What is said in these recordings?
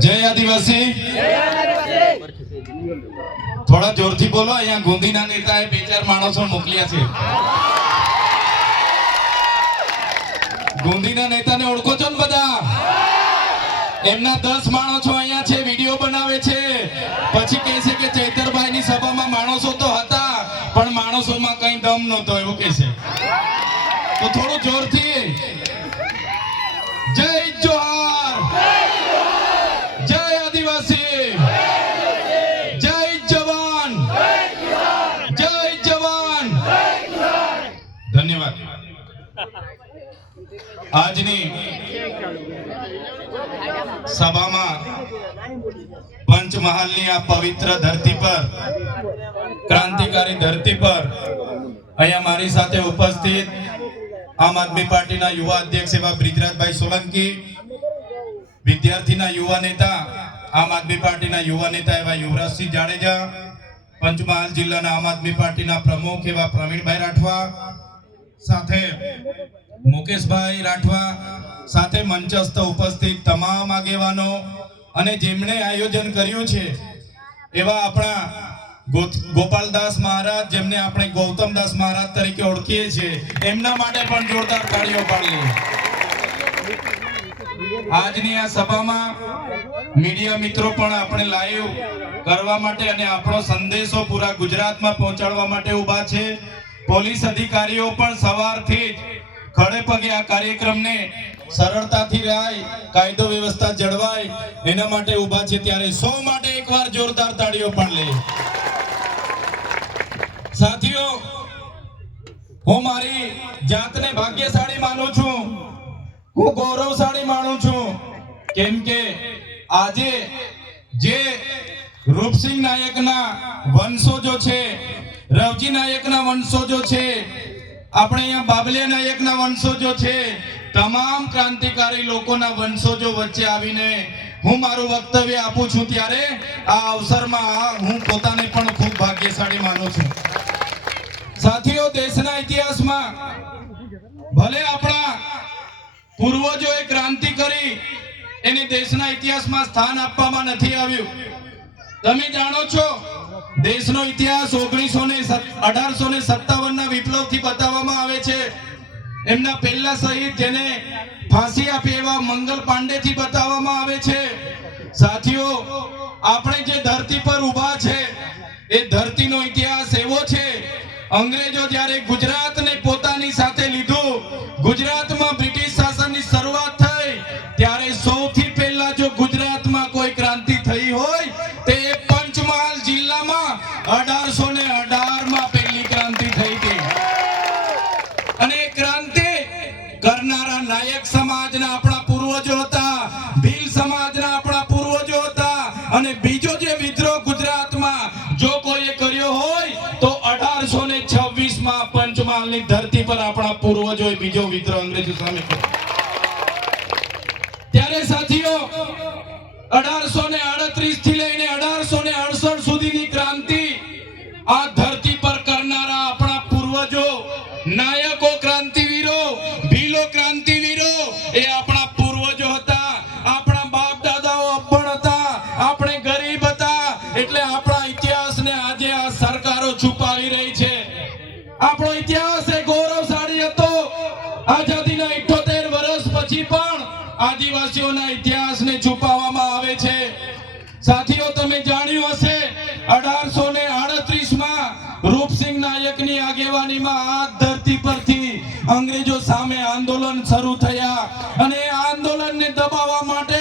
जय आदिवासी। थोड़ा जोर थी बोलो। अहिया गोंधीना नेताए બે ચાર માણસો મોકલ્યા છે। गोंधीना नेताने ओळखो છો ને બધા? એમના 10 માણસો અહીંયા છે, વિડિયો બનાવે છે, પછી કહે છે કે ચૈતરભાઈની સભામાં માણસો તો હતા પણ માણસોમાં કંઈ દમ નહોતો એવું કહે છે। તો થોડું જોરથી જય જોહાર, જય આદિવાસી, जय जवान, जय जवान। धन्यवाद। આજની સભામાં પંચમહાલની આ પવિત્ર ધરતી પર, ક્રાંતિકારી ધરતી પર અહીંયા મારી સાથે ઉપસ્થિત આમ આદમી પાર્ટીના યુવા અધ્યક્ષ એવા બ્રિજરાજભાઈ સોલંકી, વિદ્યાર્થીના યુવા નેતા આમ આદમી પાર્ટીના યુવા નેતા એવા યુવરાજસિંહ જાડેજા, પંચમહાલ જિલ્લાના આમ આદમી પાર્ટીના પ્રમુખ એવા પ્રવીણભાઈ રાઠવા, સાથે મુકેશભાઈ રાઠવા, સાથે મંચસ્થ ઉપસ્થિત તમામ આગેવાનો અને જેમણે આયોજન કર્યું છે એવા આપણા ગોપાલદાસ મહારાજ, જેમને આપણે ગૌતમદાસ મહારાજ તરીકે ઓળખીએ છીએ, એમના માટે પણ જોરદાર તાળીઓ પાડીએ। આજની આ સભામાં મીડિયા મિત્રો પણ આપણે લાઈવ કરવા માટે અને આપણો સંદેશો પૂરા ગુજરાતમાં પહોંચાડવા માટે ઊભા છે। પોલીસ અધિકારીઓ પણ સવારથી જ ખડે પગે આ કાર્યક્રમને સરળતાથી રાય, કાયદો વ્યવસ્થા જળવાય એના માટે ઊભા છે। ત્યારે સૌ માટે એકવાર જોરદાર તાળીઓ પાડી લે। સાથીઓ, હું મારી જાતને ભાગ્યશાળી માનું છું, હું ગૌરવશાળી માનું છું, કેમ કે આજે જે રૂપસિંહ નાયકના વંશજો છે, રવજી નાયકના વંશજો છે, આપણે અહીંયા બાબલિયા નાયકના વંશજો છે, તમામ ક્રાંતિકારી લોકોના વંશજો વચ્ચે આવીને હું મારું વક્તવ્ય આપું છું। ત્યારે આ અવસરમાં હું પોતાને પણ ખૂબ ભાગ્યશાળી માનું છું। સાથીઓ, દેશના ઇતિહાસમાં ભલે આપણા પૂર્વજોએ ક્રાંતિ કરી એને દેશના ઇતિહાસમાં સ્થાન આપવામાં નથી આવ્યું। તમે જાણો છો, દેશનો ઇતિહાસ 1857 ના વિપ્લવથી બતાવવામાં આવે છે। એમના પહેલા શહીદ જેને ફાંસી આપી એવા મંગલ પાંડેથી બતાવવામાં આવે છે। સાથીઓ, આપણે જે ધરતી પર ઊભા છે એ ધરતીનો ઇતિહાસ એવો છે, અંગ્રેજો જ્યારે ગુજરાતને પોતાની સાથે લીધું, ગુજરાતમાં બ્રિટિશ શાસનની શરૂઆત થઈ, ત્યારે સૌથી પહેલા જો ગુજરાતમાં કોઈ ક્રાંતિ થઈ હોય તે પંચમહાલ જિલ્લામાં 1818 માં પહેલી ક્રાંતિ થઈ હતી। અને ક્રાંતિ કરનારા નાયક સમાજના આપણા પૂર્વજો હતા, ભીલ સમાજના આપણા પૂર્વજો હતા। અને બીજો જે વિદ્રોહ ગુજરાતમાં જો કોઈએ કર્યો હોય તો 1826 માં પંચમહાલની ધરતી પર આપણા પૂર્વજોએ બીજો વિદ્રોહ અંગ્રેજો સામે કર્યો। ત્યારે સાથીઓ, 1838 થી લઈને 1868 સુધીની ક્રાંતિ આ ધરતી પર કરનારા આપણા પૂર્વજો, નાયકો, ક્રાંતિવીરો, ભીલો ક્રાંતિવીરો એ આપણા પૂર્વજો હતા। આપણા બાપ દાદાઓ અભણ હતા, આપણે ગરીબ હતા, એટલે આપણા ઇતિહાસને આજે આ સરકારો છુપાવી રહી છે। આપણો ઇતિહાસ એ ગૌરવશાળી હતો। આઝાદીના 78 વર્ષ પછી પણ આદિવાસીઓના ઇતિહાસને છુપાવવામાં આવે છે। સાથીઓ, તમે જાણ્યું હશે 1838 માં રૂપસિંહ નાયકની આગેવાનીમાં આ ધરતી પરથી અંગ્રેજો સામે આંદોલન શરૂ થયા અને આ આંદોલનને દબાવવા માટે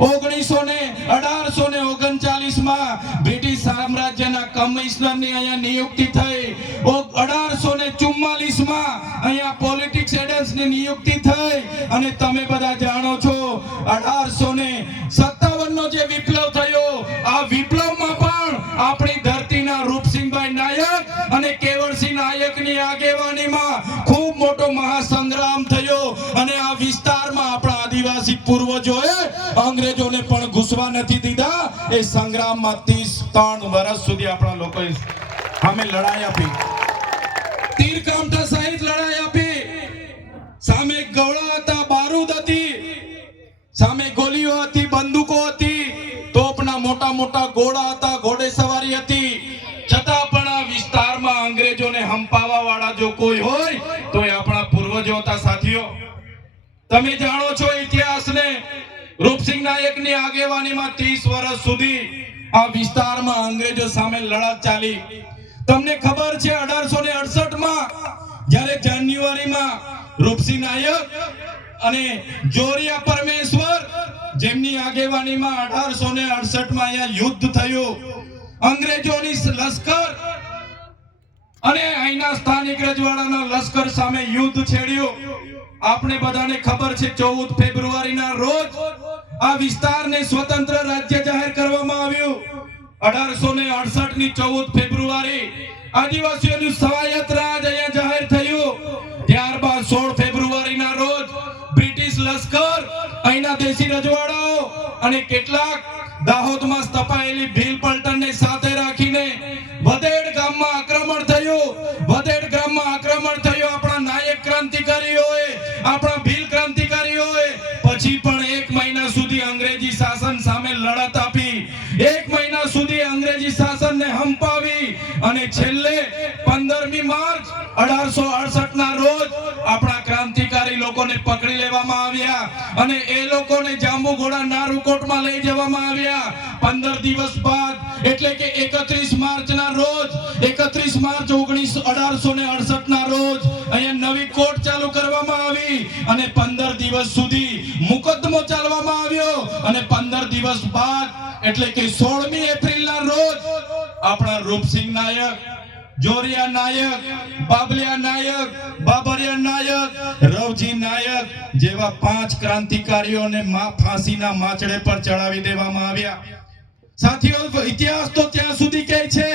1839 માં બ્રિટિશ સામ્રાજ્યના કમિશનરની અહીંયા નિયુક્તિ થઈ। 1844 માં અહીંયા પોલિટિક્સ એડન્સની નિયુક્તિ થઈ। અને તમે બધા જાણો છો 1857 નો જે વિપ્લવ થયો, આ વિપ્લવમાં પણ આપણી ધરતીના રૂપસિંહભાઈ નાયક અને કેવળસિંહ નાયકની આગેવાનીમાં ખૂબ મોટો મહાસંગ્રામ થયો। અને આ વિસ્તારમાં આપણા આદિવાસી પૂર્વજોએ અંગ્રેજોને પણ ઘૂસવા નથી દીધા। એ સંગ્રામમાં 33 વર્ષ સુધી આપણા લોકોએ સામે લડાઈ આપી, તીર કામઠા સહિત લડાઈ આપી। સામે ગોળા હતા, બારૂદ હતી, સામે ગોલીઓ હતી, બંદૂકો હતી, મોટા મોટા ઘોડા હતા, ઘોડેસવારી હતી, છતાં પણ આ વિસ્તારમાં અંગ્રેજોને હંપાવા વાળા જો કોઈ હોય તો એ આપણા પૂર્વજો હતા. સાથીઓ, તમે જાણો છો ઇતિહાસને, રૂપસિંહ નાયકની આગેવાનીમાં 30 વર્ષ સુધી આ વિસ્તારમાં અંગ્રેજો સામે લડત ચાલી. તમને ખબર છે 1868માં જ્યારે જાન્યુઆરીમાં રૂપસિંહ નાયક અને જોરિયા પરમેશ્વર જેમની આગેવાનીમાં 1868માં અહીંયા યુદ્ધ થયું, અંગ્રેજોની લશ્કર અને અહીંના સ્થાનિક રજવાડાના લશ્કર સામે યુદ્ધ છેડ્યું. આપણે બધાને ખબર છે 14 ફેબ્રુઆરીના રોજ આ વિસ્તારને સ્વતંત્ર રાજ્ય જાહેર કરવામાં આવ્યું. 1868 ની 14 ફેબ્રુઆરી આદિવાસીઓનું સ્વાયત્ત રાજ અહીંયા જાહેર થયું. ત્યારબાદ 16 ફેબ્રુઆરીના રોજ બ્રિટિશ લશ્કર અહીંના દેશી રજવાડાઓ અને કેટલાક દાહોદમાં સ્થપાયેલી ભીલ પલટણને સાથે રાખીને વધેડ ગામમાં આક્રમણ થયું. વધેડ ગામમાં આક્રમણ થયું. આપણા નાયક ક્રાંતિકારીઓએ, આપણા ભીલ ક્રાંતિકારીઓએ પછી પણ 1 મહિના સુધી અંગ્રેજી શાસન સામે લડત આપી. 1 મહિના સુધી અંગ્રેજી શાસનને હંપાવી અને છેલ્લે 15મી માર્ચ 1868 ના રોજ આપણા ક્રાંતિકારી લોકોને પકડી લેવામાં આવ્યા અને એ લોકોને જાંબુઘોડા નારુકોટમાં લઈ જવામાં આવ્યા. 15 દિવસ બાદ એટલે કે 31 માર્ચના રોજ 31 માર્ચ 1868 ના રોજ અહીંયા નવી કોર્ટ ચાલુ કરવામાં આવી અને 15 દિવસ સુધી મુકદ્દમો ચાલવામાં આવ્યો અને 15 દિવસ બાદ એટલે કે 16મી એપ્રિલના રોજ આપણા રૂપસિંહ નાયક, જોરિયા નાયક, બાબલિયા નાયક, બાબરિયા નાયક, રવજી નાયક જેવા 5 ક્રાંતિકારીઓને ફાંસીના માચડે પર ચડાવી દેવામાં આવ્યા. સાથીઓ, ઇતિહાસ તો ત્યાં સુધી કહે છે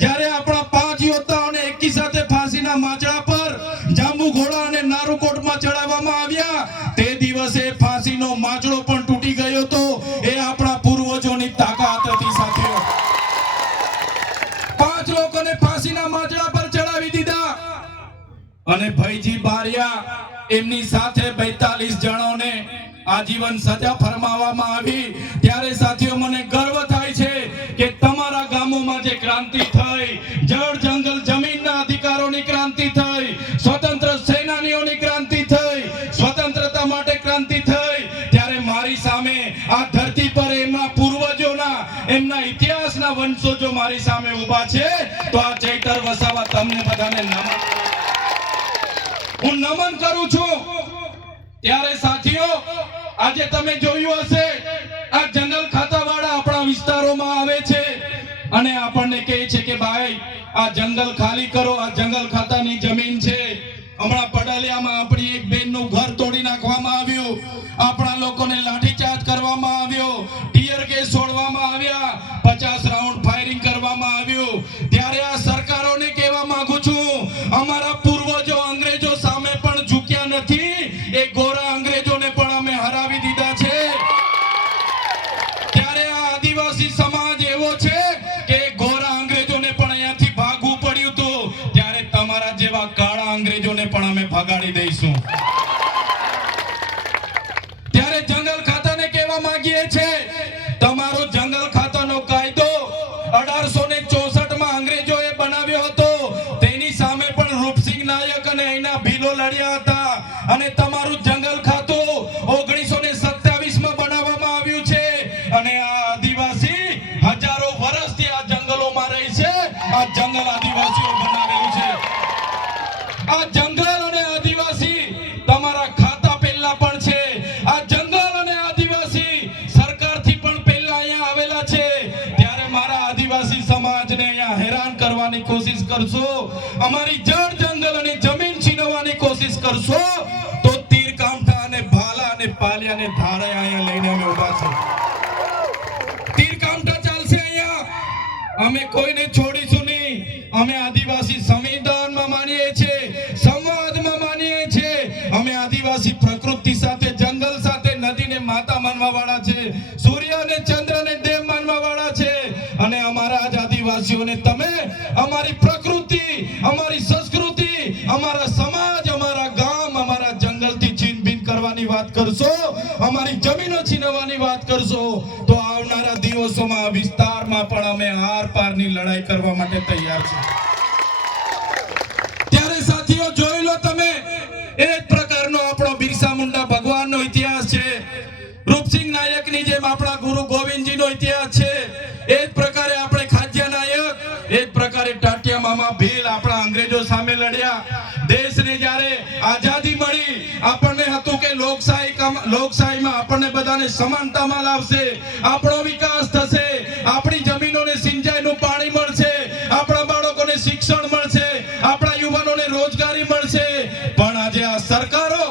જ્યારે આપણા 5 યોદ્ધાઓને એકી સાથે ફાંસીના માચડા પર જાંબુઘોડા અને નારુકોટમાં ચડાવવામાં આવ્યા, તે દિવસે ફાંસીનો માચડો પણ તૂટી ગયો હતો. એ આપણા પૂર્વજોની તાકાત હતી. સાથીઓ, 5 લોકોને ફાંસીના માચડા પર ચડાવી દીધા અને ભાઈજી બારિયા એમની સાથે 42 જણોને આજીવન સજા ફરમાવવામાં આવી. ત્યારે સાથીઓ, મને ગર્વ થાય છે કે તમારા ગામોમાં જે ક્રાંતિ થઈ, જળ જંગલ જમીનના અધિકારોની ક્રાંતિ થઈ, સ્વતંત્ર સેનાનીઓની ક્રાંતિ થઈ, સ્વતંત્રતા માટે ક્રાંતિ થઈ, ત્યારે મારી સામે આ ધરતી પર એમના પૂર્વજોના, એમના ઇતિહાસના વંશજો મારી સામે ઊભા છે. તો આ ચૈતર વસાવા તમને બધાને હું નમન કરું છું. ત્યારે સાથીઓ, આજે તમે જોયું હશે આ જંગલ ખાતાવાળા આપણા વિસ્તારોમાં આવે છે અને આપણને કહે છે કે ભાઈ આ જંગલ ખાલી કરો, આ જંગલ ખાતાની જમીન છે. હમણાં પડલિયામાં આપણી એક બેનનું ઘર તોડી નાખવામાં આવ્યું, આપણા લોકોને લાઠીચાર્જ કરવામાં આવ્યો, ટીયર ગેસ છોડવામાં આવ્યા, 50 રાઉન્ડ ફાયરિંગ કરવામાં આવ્યું. ત્યારે આ સરકારોને કહેવા માંગુ છું, અમારા પૂર્વજો અંગ્રેજો સામે પણ ઝૂક્યા નથી. એ ગોરા અંગ્રેજોને પણ અમે હરાવી દીધા છે. ત્યારે આ આદિવાસી સમાજ એવો છે કે ગોરા અંગ્રેજોને પણ અહીંયાથી ભાગવું પડ્યું હતું. ત્યારે તમારા જેવા કાળા અંગ્રેજોને પણ અમે ભગાડી દઈશું. ત્યારે જંગલ ખાતાને કહેવા માંગીએ છે, તમારો જંગલ ખાતાનો કાયદો 1864માં અંગ્રેજોએ બનાવ્યો હતો. તેની સામે પણ રૂપસિંહ નાયક અને અહીંના ભીલો લડ્યા હતા અને તમારું જંગલ ખાતું 1927માં બનાવવામાં આવ્યું છે અને આ આદિવાસી હજારો વર્ષથી આ જંગલોમાં રહે છે. આ જંગલ આદિવાસીઓ બનાવેલું છે. આ જંગલ અને આદિવાસી તમારા ખાતા પહેલા પણ છે. આ જંગલ અને આદિવાસી સરકારથી પણ પહેલા અહીંયા આવેલા છે. ત્યારે મારા આદિવાસી સમાજને અહીંયા હેરાન કરવાની કોશિશ કરશો, અમારી જળ જંગલ અને જમીન છીનવવાની કોશિશ કરશો તો તીર કામઠા અને ભાલા અને પાલિયા અને ધારે અહીંયા લઈને અમે ઊભા છે. તીર કામઠા ચાલશે અહીંયા. અમે કોઈને છોડીશું નહીં. અમે આદિવાસી સંવિધાનમાં માનીએ છીએ, સંવાદમાં માનીએ છીએ. અમે આદિવાસી પ્રકૃતિ સાથે, જંગલ સાથે, નદીને માતા માનવા વાળા છે, સૂર્ય અને ચંદ્રને દેવ માનવા વાળા છે. અને અમારા જ આદિવાસીઓને તમે અમારી પ્રકૃતિ, અમારી સંસ્કૃતિ, અમારા સમાજ, અમારા ગામ, અમારા જંગલથી છીનભીન કરવાની વાત કરશો કરશો, અમારી જમીનો છીનવવાની વાત કરશો, તો આવનારા દિવસોમાં આ વિસ્તારમાં પણ અમે આર પારની લડાઈ કરવા માટે તૈયાર છીએ. ત્યારે સાથીઓ જોઈ લો તમે, એ જ પ્રકારનો આપણો બિરસા મુંડા ભગવાનનો ઇતિહાસ છે, રૂપસિંહ નાયકની જેમ આપણા ગુરુ ગોવિંદજીનો ઇતિહાસ છે, એ જ પ્રકારે આપણે ખાજ્યા નાયક, એ જ પ્રકારે ટાટિયા મામા ભીલ આપણા અંગ્રેજો સામે લડ્યા. દેશને જ્યારે આઝાદી મળી, આપણને હતું કે લોકશાહીમાં આપણને બધાને સમાનતામાં લાવશે, આપણો વિકાસ થશે, આપણી જમીનોને સિંચાઈનું પાણી મળશે, આપણા બાળકોને શિક્ષણ મળશે, આપણા યુવાનોને રોજગારી મળશે. પણ આજે આ સરકારો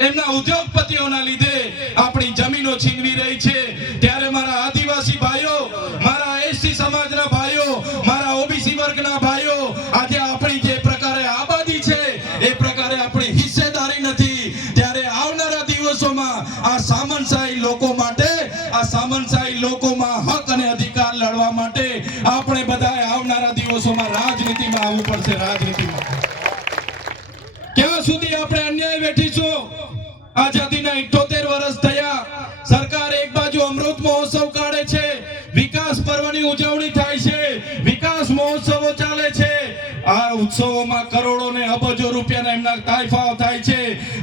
એમના ઉદ્યોગપતિઓના લીધે આપણી જમીનો છીનવી રહી છે. ત્યારે મારા આદિવાસી ભાઈઓ, મારા એસટી સમાજના ભાઈઓ, મારા ઓબીસી વર્ગના ભાઈઓ, આજે આપણી જે પ્રકારે આબાદી છે એ પ્રકારે આપણી હિસ્સેદારી નથી. ત્યારે આવનારા દિવસોમાં આ સામંતશાહી લોકો માટે, આ સામંતશાહી લોકોમાં હક અને અધિકાર લડવા માટે આપણે બધાએ આવનારા દિવસોમાં રાજનીતિમાં આવવું પડશે. રાજનીતિમાં ક્યાં સુધી આપણે અન્યાય વેઠીશું? આઝાદીના 78 વર્ષ થયા, સરકાર એક બાજુ અમૃત મહોત્સવ કાઢે છે, વિકાસ પર્વની ઉજવણી થાય છે, વિકાસ મહોત્સવો ચાલે છે, આ ઉત્સવોમાં કરોડો ને અબજો રૂપિયાના એમના તાઇફાઓ થાય છે.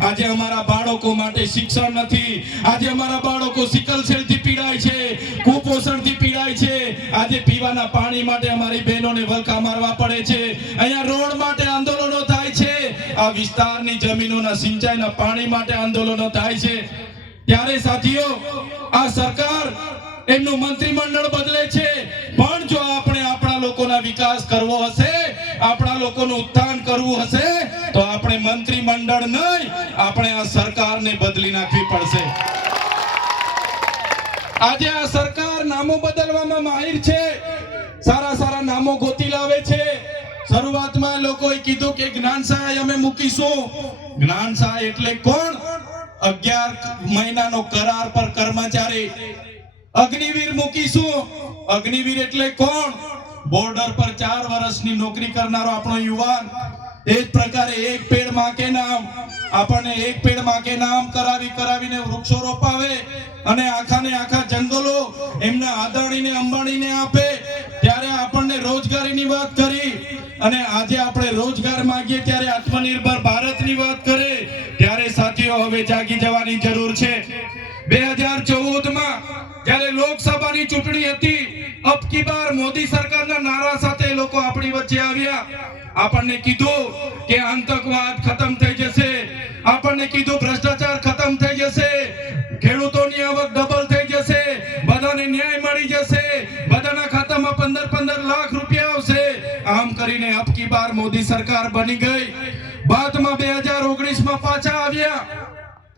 આજે અમારા બાળકો માટે શિક્ષણ નથી, આજે અમારા બાળકો સિકલ સેલથી પીડાય છે, કુપોષણથી પીડાય છે, આજે પીવાના પાણી માટે અમારી બહેનોને વલખા મારવા પડે છે, અહીંયા રોડ માટે આંદોલનો થાય છે, આ વિસ્તારની જમીનોના સિંચાઈના પાણી માટે આંદોલનો થાય છે. ત્યારે સાથીઓ, આ સરકાર એમનું મંત્રીમંડળ બદલે છે, પણ જો આપણે આપણા લોકોના વિકાસ કરવો હશે, આપણા લોકોનું ઉત્થાન કરવું હશે, તો આપણે મંત્રીમંડળ નહીં, આપણે આ સરકારને બદલી નાખવી પડશે. આજે આ સરકાર નામો બદલવામાં માહિર છે, સારા સારા નામો ગોતી લાવે છે. શરૂઆતમાં લોકોએ કીધું કે જ્ઞાન સહાય અમે મૂકીશું. જ્ઞાન સહાય એટલે કોણ? 11 મહિનાનો કરાર પર કર્મચારી. અગ્નિવીર મૂકીશું. અગ્નિવીર એટલે કોણ? બોર્ડર પર 4 વર્ષની નોકરી કરનારો આપણો યુવાન. એ જ પ્રકારે એક પેડ માં કે નામ, આપણને એક પેડ માં કે નામ કરાવીને વૃક્ષો રોપાવે અને આખાને આખા જંગલો એમના આદાણીને અંબાણીને આપે. ત્યારે આપણને રોજગારીની વાત કરી, અને આજે આપણે રોજગાર માંગીએ ત્યારે આત્મનિર્ભર ભારતની વાત કરે. ત્યારે સાથીઓ, હવે જાગી જવાની જરૂર છે. 2014 જ્યારે લોકસભાની ચૂંટણી હતી, અબ કી બાર મોદી સરકારના નારા સાથે લોકો આપણી વચ્ચે આવ્યા. આપણને કીધું કે આતંકવાદ ખતમ થઈ જશે, આપણને કીધું ભ્રષ્ટાચાર ખતમ થઈ જશે, ખેડૂતોની આવક ડબલ થઈ જશે, બધાને ન્યાય મળી જશે, બધાના ખાતામાં 15 લાખ રૂપિયા આવશે. આમ કરીને અબ કી બાર મોદી સરકાર બની ગઈ. બાદમાં 2019 પાછા આવ્યા,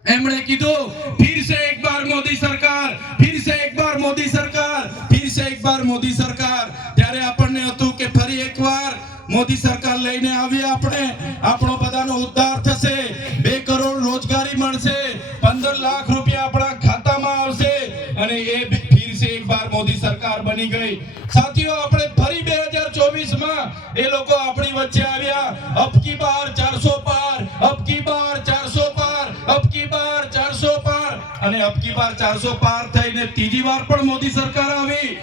એમણે કીધું ફિર સે એક બાર મોદી સરકાર, ફિર સે એક બાર મોદી સરકાર, ફિર સે એક બાર મોદી સરકાર. ત્યારે આપણને હતું કે ફરી એકવાર મોદી સરકાર લઈને આવીએ આપણે, આપણો બધાનો ઉદ્ધાર થશે, 2 કરોડ રોજગારી મળશે, 15 લાખ રૂપિયા આપણા ખાતામાં આવશે, અને એ ફિર સે એક બાર મોદી સરકાર બની ગઈ. સાથીઓ, આપણે ફરી 2024 એ લોકો આપણી વચ્ચે આવ્યા. અબ કી બાર 400 પાર, અબ કી બાર 400 પાર, અબ કી બાર 400 પાર. અને અબ કી બાર 400 પાર થઈને ત્રીજી વાર પણ મોદી સરકાર આવી.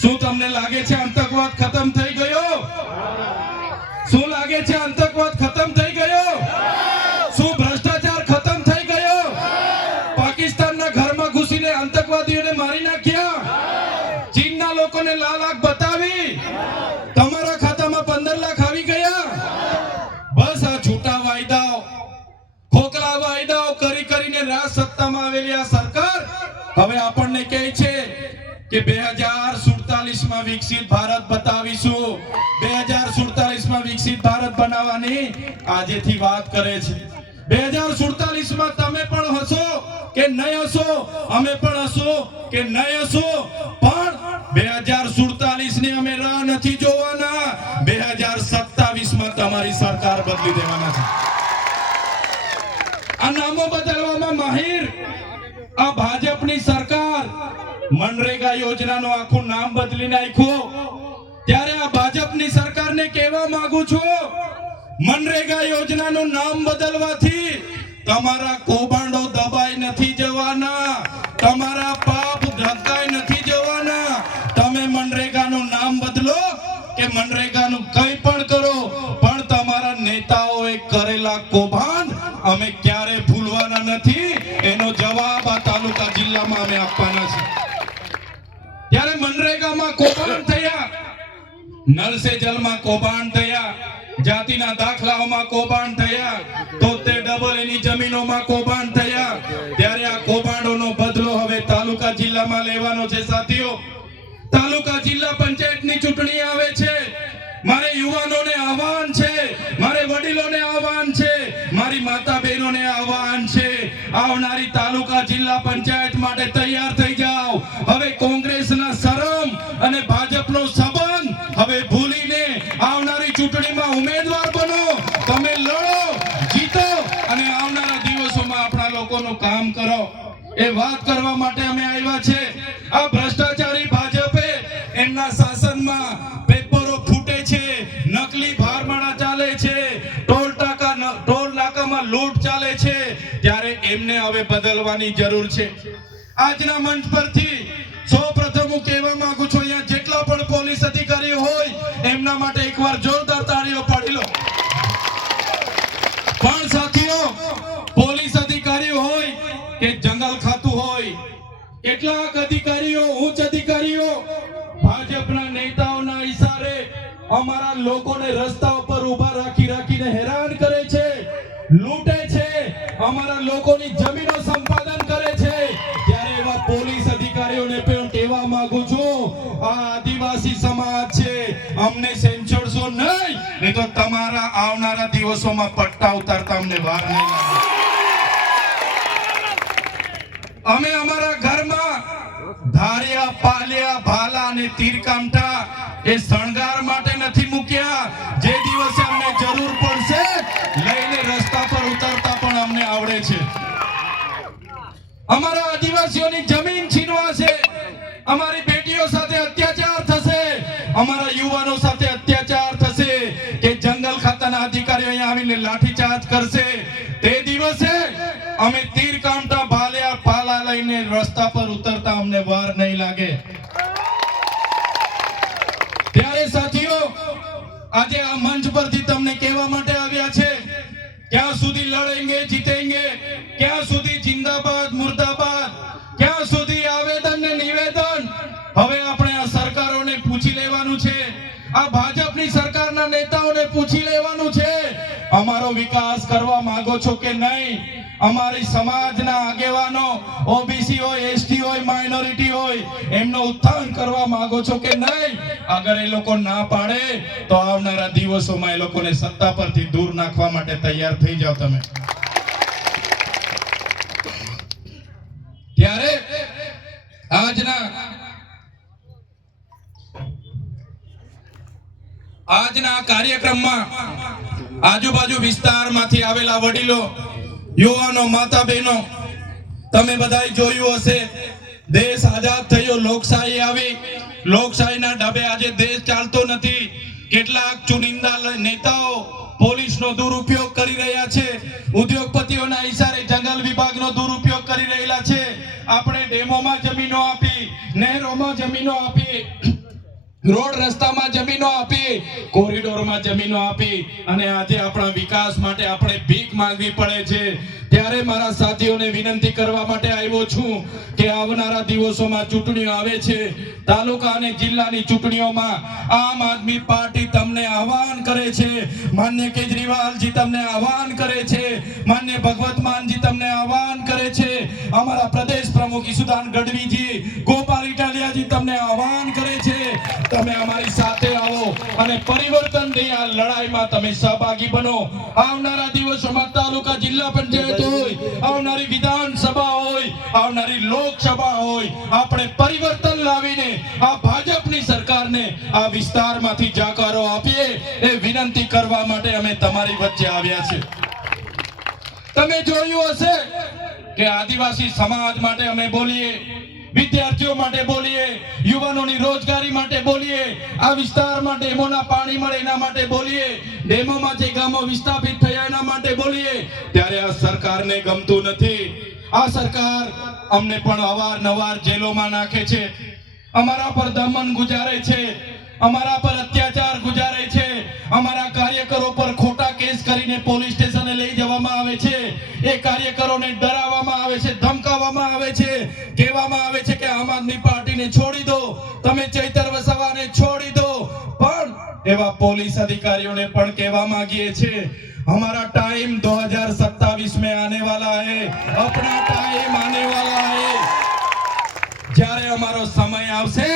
શું તમને લાગે છે આતંકવાદ ખતમ થઈ ગયો? શું લાગે છે આતંકવાદ ખતમ થઈ ગયો? શું ભ્રષ્ટાચાર ખતમ થઈ ગયો? પાકિસ્તાનના ઘરમાં ઘૂસીને આતંકવાદીઓને મારી નાખ્યા, ચીનના લોકોને લાલ આંખ બતાવી, તમારા ખાતામાં 15 લાખ આવી ગયા. બસ આ છૂટા વાયદાઓ, ખોખલા વાયદાઓ કરીને રાજ સત્તામાં આવેલી આ સરકાર હવે આપણને કહે છે કે 2047 વિકસિત ભારત બતાવીશું. 2047 વિકસિત ભારત બનાવવાની આજેથી વાત કરે છે. 2047 તમે પણ હશો કે નહીં હશો, અમે પણ હશો કે નહીં હશો, પણ 2047 ની અમે રાહ નથી જોવાના. 2027 તમારી સરકાર બદલી દેવાના છે. આ નામો બદલવામાં માહિર આ ભાજપની સરકાર મનરેગા યોજનાનું આખું નામ બદલી નાખ્યું. ત્યારે આ ભાજપની સરકારને કહેવા માંગુ છું, મનરેગા યોજનાનું નામ બદલવાથી તમારા કૌભાંડો દબાઈને નથી જવાના, તમારા પાપ ઢંકાઈ નથી જવાના. તમે મનરેગાનું નામ બદલો કે મનરેગાનું કંઈ પણ કરો, પણ તમારા નેતાઓએ કરેલા કૌભાંડ અમે ક્યારે ભૂલવાના નથી. એનો જવાબ આ તાલુકા જિલ્લામાં અમે આપવાના છે. ત્યારે મનરેગામાં કૌભાંડ થયા, નળ સે જલમાં કૌભાંડ થયા, જાતિના દાખલાઓમાં કૌભાંડ થયા, 73 એની જમીનોમાં કૌભાંડ થયા. ત્યારે આ કૌભાંડોનો બદલો હવે તાલુકા જિલ્લામાં લેવાનો છે. સાથીઓ, તાલુકા જિલ્લા પંચાયતની ચૂંટણી આવે છે. મારે યુવાનોને આહવાન છે, મારે વડીલોને આહવાન છે, મારી માતા બહેનોને આહવાન છે, આવનારી તાલુકા જિલ્લા પંચાયત માટે તૈયાર થઈ જાઓ. હવે કોંગ્રેસના શરમ અને ભાજપનો સંબંધ હવે ભૂલીને આવનારી ચૂંટણીમાં ઉમેદવાર બનો. તમે લડો, જીતો અને આવનારા દિવસોમાં આપણા લોકોનું કામ કરો. એ વાત કરવા માટે અમે આવ્યા છે. આ ભ્રષ્ટાચારી ભાજપે એમના શાસનમાં પેપરો ફૂટે છે, નકલી ભારમાળા ચાલે છે, ટોલ નાકામાં લૂંટ ચાલે છે. ત્યારે એમને હવે બદલવાની જરૂર છે. આજના મંચ પરથી સૌપ્રથમ હું કહેવા માંગુ છું, અહીંયા જેટલા પણ પોલીસ અધિકારીઓ હોય એમના માટે એકવાર જોરદાર તાળીઓ પાડી લો. પણ સાથીઓ, પોલીસ અધિકારીઓ હોય કે જંગલ ખાતું હોય, કેટલાક અધિકારીઓ, ઉચ્ચ અધિકારીઓ ભાજપના નેતાઓના ઈશારે અમારા લોકોને રસ્તા ઉપર ઊભા રાખીને હેરાન કરે છે, લૂંટે છે, અમારા લોકોની જમીનો સંપાદન કરે છે. ત્યારે એવા પોલીસ અધિકારીઓને પણ કહેવા માંગુ છું, આ આદિવાસી સમાજ છે, અમને સેંચોડશો નહીં, નહીં તો તમારા આવનારા દિવસોમાં પટ્ટા ઉતારતા અમને વાર નહીં લાગે. અમે અમારા ઘરમાં ધારિયા, પાલિયા, ભાલા અને તીરકામઠા એ શણગાર માટે નથી મૂક્યા. જે દિવસે અમને જરૂર પડશે લઈને રસ્તા પર ઉતરતા પણ અમને આવડે છે. અમારા આદિવાસીઓની જમીન છીનવાશે, અમારી બેટીઓ સાથે અત્યાચાર થશે, અમારા યુવાનો સાથે અત્યાચાર થશે, કે જંગલ ખાતાના અધિકારીઓ અહીંયા આવીને લાઠીચાર્જ કરશે. તે દિવસે અમે તીરકામઠા, ભાલિયા, પાલા લઈને રસ્તા પર ઉતરતા અમને વાર નહીં લાગે. ત્યારે સાથીઓ, આજે આ મંચ પરથી તમને કહેવા માટે આવ્યા છે, ક્યાં સુધી લડેંગે જીતેંગે, ક્યાં સુધી જિંદાબાદ મુર્દાબાદ, ક્યાં સુધી આવેદન ને નિવેદન. હવે આપણે આ સરકારોને પૂછી લેવાનું છે, આ ભાજપની સરકારના નેતાઓને પૂછી લેવાનું છે, અમારો વિકાસ કરવા માંગો છો કે નહીં? અમારી સમાજના આગેવાનો, ઓબીસી હોય, એસટી હોય, માઇનોરિટી હોય, એમનો ઉત્થાન કરવા માંગો છો કે નહીં? અગર એ લોકો ના પાડે તો આવનારા દિવસોમાં એ લોકોને સત્તા પરથી દૂર નાખવા માટે તૈયાર થઈ જાઓ તમે. ત્યારે આજના કાર્યક્રમમાં આજુબાજુ વિસ્તારમાંથી આવેલા વડીલો, યુવાનો, માતા બહેનો, તમે બધાએ જોયું હશે, દેશ આઝાદ થયો, લોકશાહી આવી, લોકશાહીના ઢબે આજે દેશ ચાલતો નથી. કેટલાક ચુનિંદા નેતાઓ પોલીસનો દુરુપયોગ કરી રહ્યા છે, ઉદ્યોગપતિઓના ઈશારે જંગલ વિભાગનો દુરુપયોગ કરી રહેલા છે. આપણે ડેમોમાં જમીનો આપી, નહેરોમાં જમીનો આપી, રોડ રસ્તામાં જમીનો આપી, કોરિડોરમાં જમીનો આપી, અને આજે આપણા વિકાસ માટે આપણે ભીખ માંગવી પડે છે. ત્યારે મારા સાથીઓને વિનંતી કરવા માટે આવ્યો છું કે આવનારા દિવસોમાં ચૂંટણીઓ આવે છે. તાલુકા અને જિલ્લાની ચૂંટણીઓમાં આમ આદમી પાર્ટી તમને આહવાન કરે છે, માન્ય કેજરીવાલજી તમને આહવાન કરે છે, માન્ય ભગવત માનજી તમને આહવાન કરે છે, અમારા પ્રદેશ પ્રમુખ ઈસુદાન ગઢવીજી, ગોપાલ ઇટાલિયાજી તમને આહવાન કરે છે. તમે અમારી સાથે આવો અને પરિવર્તનની આ લડાઈમાં તમે સહભાગી બનો. આવનારા દિવસોમાં તાલુકા જિલ્લા પંચાયત હોય, આવનારી વિધાનસભા હોય, આવનારી લોકસભા હોય, આપણે પરિવર્તન લાવીને આ ભાજપની સરકારને આ વિસ્તારમાંથી જાકારો આપીએ એ વિનંતી કરવા માટે અમે તમારી વચ્ચે આવ્યા છે. તમે જોયું હશે કે આદિવાસી સમાજ માટે અમે બોલીએ, વિદ્યાર્થીઓ માટે બોલીએ, યુવાનોની રોજગારી માટે બોલીએ, આ વિસ્તારમાં ડેમોના પાણી મળે એના માટે બોલીએ, ડેમોમાં જે ગામો વિસ્થાપિત થયા એના માટે બોલીએ. ત્યારે આ સરકારને ગમતું નથી. આ સરકાર અમને પણ અવારનવાર જેલોમાં નાખે છે, અમારા પર દમન ગુજારે છે, અમારા પર અત્યાચાર ગુજારે છે, અમારા કાર્યકરો પર ખોટા કેસ કરીને પોલીસ સ્ટેશને લઈ જવામાં આવે છે, એ કાર્યકરોને ડરાવવામાં આવે છે, ધમકાવવામાં આવે છે, કહેવામાં આવે છે કે આમ આદમી પાર્ટીને છોડી દો, તમે ચૈતર વસાવાને છોડી દો। પણ એવા પોલીસ અધિકારીઓને પણ કહેવા માંગીએ છીએ, हमारा टाइम 2027 में आने वाला है, अपना टाइम आने वाला है। જ્યારે અમારો સમય આવશે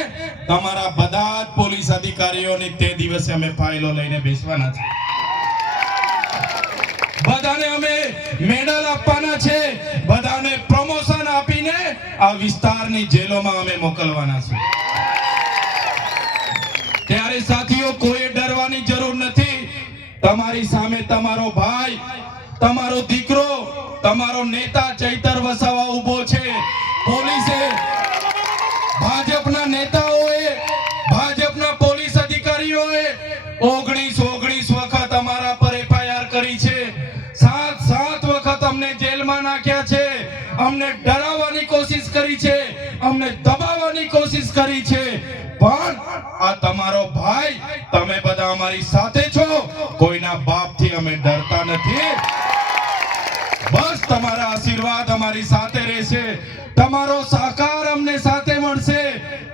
તમારા બધા જ પોલીસ અધિકારીઓની તે દિવસે અમે ફાઇલો લઈને બેસવાના છે, બધાને અમે મેડલ આપવાના છે, બધાને પ્રમોશન આપીને આ વિસ્તારની જેલોમાં અમે મોકલવાના છે। ત્યારે સાથીઓ કોઈ ડરવાની જરૂર નથી, તમારી સામે તમારો ભાઈ, તમારો દીકરો, તમારો નેતા ચૈતર વસાવા ઊભો છે। પોલીસે, ભાજપના નેતાઓએ, ભાજપના પોલીસ અધિકારીઓએ 19 વખત અમારા પર એફઆઈઆર કરી છે, 7 વખત અમને જેલમાં નાખ્યા છે, અમને ડરાવવાની કોશિશ કરી છે, અમને દબાવવાની કોશિશ કરી છે। પણ આ તમારો ભાઈ, તમે બધા અમારી સાથે છો, કોઈના બાપથી અમે ડરતા નથી। બસ તમારા આશીર્વાદ અમારી સાથે રહેશે, તમારો સહકાર અમને સાથે મળશે,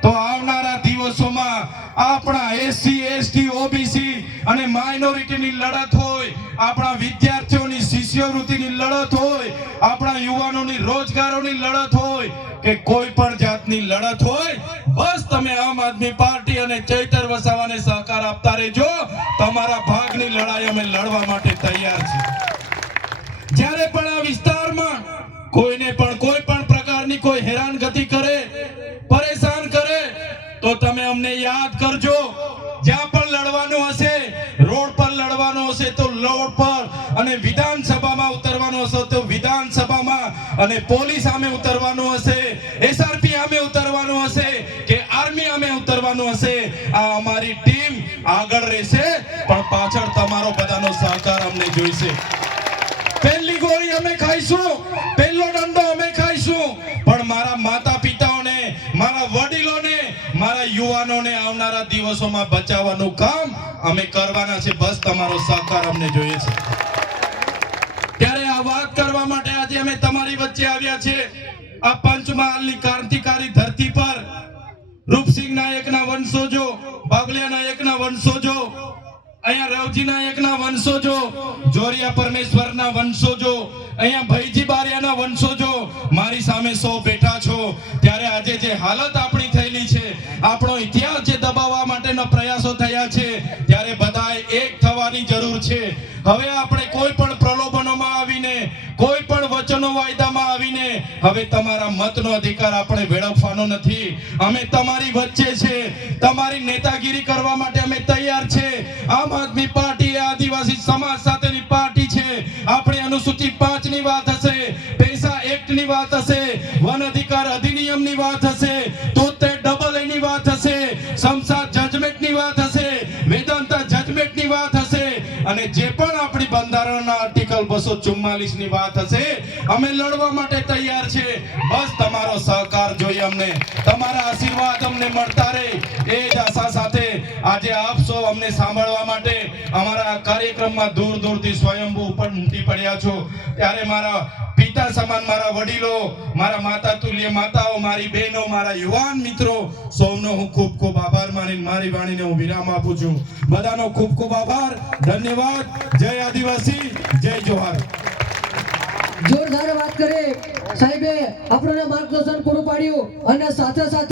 તો આવનારા દિવસોમાં આપણા એસસી, એસટી, ઓબીસી અને માઇનોરિટીની લડત હોય, આપણા વિદ્યાર્થીઓની શિષ્યવૃત્તિની લડત હોય, આપણા યુવાનોની રોજગારોની લડત હોય કે કોઈ પણ જાતની લડત હોય, બસ તમે આમ આદમી પાર્ટી અને ચૈતર વસાવાને સહકાર આપતા રહેજો। તમારા ભાગની લડાઈ અમે લડવા માટે તૈયાર છીએ। જ્યારે પણ આ વિસ્તારમાં કોઈને પણ કોઈ પણ પ્રકારની કોઈ હેરાનગતિ કરે, પરેશાન કરે, તો તમે અમને યાદ કરજો। જ્યાં પણ લડવાનું હશે, રોડ પર લડવાનું હશે તો રોડ પર, અને વિધાનસભામાં ઉતરવાનું હશે તો વિધાનસભામાં, અને પોલીસ સામે ઉતરવાનું હશે, એસઆરપી સામે ઉતરવાનું હશે કે આર્મી સામે ઉતરવાનું હશે, આ અમારી ટીમ આગળ રહેશે, પણ પાછળ તમારો બધાનો સહકાર અમને જોઈશે। પહેલી ગોળી અમે ખાઈશું, પહેલો દંડો અમે ખાઈશું, પણ મારા માતા પિતાઓને, મારા વડીલોને, મારા યુવાનોને આવનારા દિવસોમાં બચાવવાનું કામ અમે કરવાના છે। બસ તમારો સહકાર અમને જોઈએ છે। ત્યારે આ વાત કરવા માટે આજે અમે તમારી વચ્ચે આવ્યા છે। આ પંચમહાલની ક્રાંતિકારી ધરતી પર રૂપસિંહ નાયકના વંશજો, બાગલિયા નાયકના વંશજો, અહીંયા રવજી નાયકના વંશજો, જોરિયા પરમેશ્વરના વંશજો, અહીંયા ભૈજી બારિયાના વંશજો મારી સામે 100 બેઠા છો। ત્યારે આજે જે હાલત આપણી થયેલી છે, આપણો ઇતિહાસ જે દબાવવા માટેના પ્રયાસો થયા છે, ત્યારે બધાએ એક થવાની જરૂર છે। હવે આપણે કોઈ પણ પ્રલોભનોમાં આવીને, કોઈ પણ વચનો વાયદામાં આવીને હવે તમારા મતનો અધિકાર આપણે વેડફવાનો નથી। અમે તમારી વચ્ચે છે, તમારી નેતાગીરી કરવા માટે અમે તૈયાર છે। આમ આદમી પાર્ટી એ આદિવાસી સમાજ સાથેની પાર્ટી છે। આપણે અનુસૂચિ 5 ની વાત હશે, પૈસા એક્ટ ની વાત હશે, વન અધિકાર અધિનિયમની વાત હશે, 73AA ની વાત હશે, સમસા જજમેન્ટની વાત હશે, વેદાંતા જજમેન્ટની વાત હશે, અને જે પણ આપણી બંધારણના આર્ટિકલ 244 ની વાત હશે, અમે લડવા માટે તૈયાર છે। બસ તમારો સહકાર જોઈએ અમને, તમારા આશીર્વાદ અમને મળતા રહે, એ જ આશા સાથે આજે આપ સૌ અમને સાંભળવા માટે અમારા કાર્યક્રમમાં દૂર દૂરથી સ્વયંભૂ ઉપર ઉમટી પડ્યા છો। ત્યારે મારા પિતા સમાન મારા વડીલો, મારા માતા તુલ્ય માતાઓ, મારી બહેનો, મારા યુવાન મિત્રો, સૌનો હું ખૂબ ખૂબ આભાર માની મારી વાણીને હું વિરામ આપું છું। બધાનો ખૂબ ખૂબ આભાર, ધન્યવાદ। જય આદિવાસી, જય જોહાર। જોરદાર વાત કરે સાહેબે, આપણને માર્ગદર્શન પૂરું પાડ્યું, અને સાથે સાથે